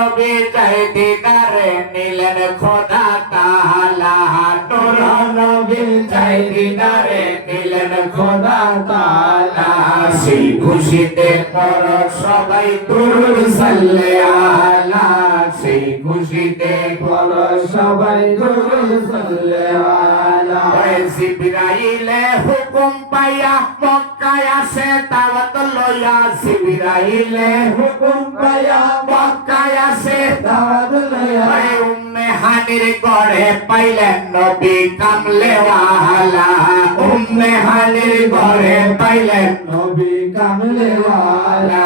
নবী চাই দিদারে নিলেন খোদা তাআলা। নূর নবী চাই দিদারে নিলেন খোদা তাআলা। সেই খুশিতে পর সবাই দুরুদ সাল্লে আলা। সেই খুশিতে জিবরাইলে হুকুম পাইয়া মক্কায় আসে দাওয়াত ওই উম্মে হানির গড়ে পাইলেন নবী, কামলে ওয়ালা। উম্মে হানির গড়ে পাইলেন নবী, কামলে ওয়ালা।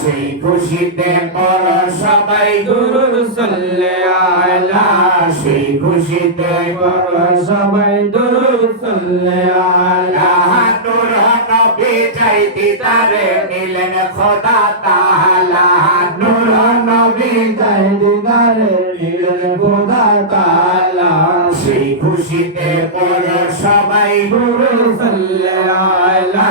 সেই খুশিতে পর সবাই দুরুদ সাল্লে আলা। সেই খুশিতে পর সবাই দুরুদ সাল্লে আলা। নূর নবী চাই দিদারে নিলেন খোদা তাই দিদারে নিলেন খোদা তাআলা সেই খুশিতে পর সবাই দুরুদ সাল্লে আলা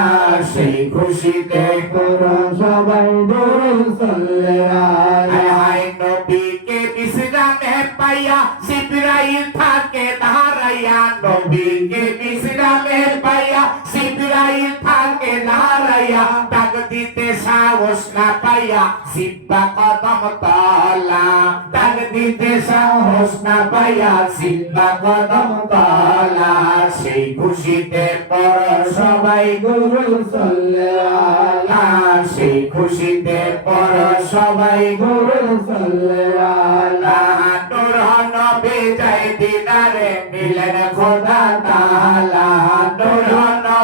সেই খুশিতে তোরা সবাই দুরুদ সাল্লে আলা হায় হায় নবীকে বিশ্রামে পাইয়া জিবরাইল থাকে ধারাইয়া নবীকে বিশ্রামে পাইয়া জিবরাইল থাকে ধারাইয়া ডাক দিতে সাহস না পাইয়া সিব্বা কদম তলা ডাক দিতে সাহস না পাইয়া সিব্বা কদম তলা সেই খুশিতে পর সবাই দুরুদ সাল্লে সেই খুশিতে পর সবাই দুরুদ সাল্লে যাই দিদারে নিলেন খোদা তাআলা নূর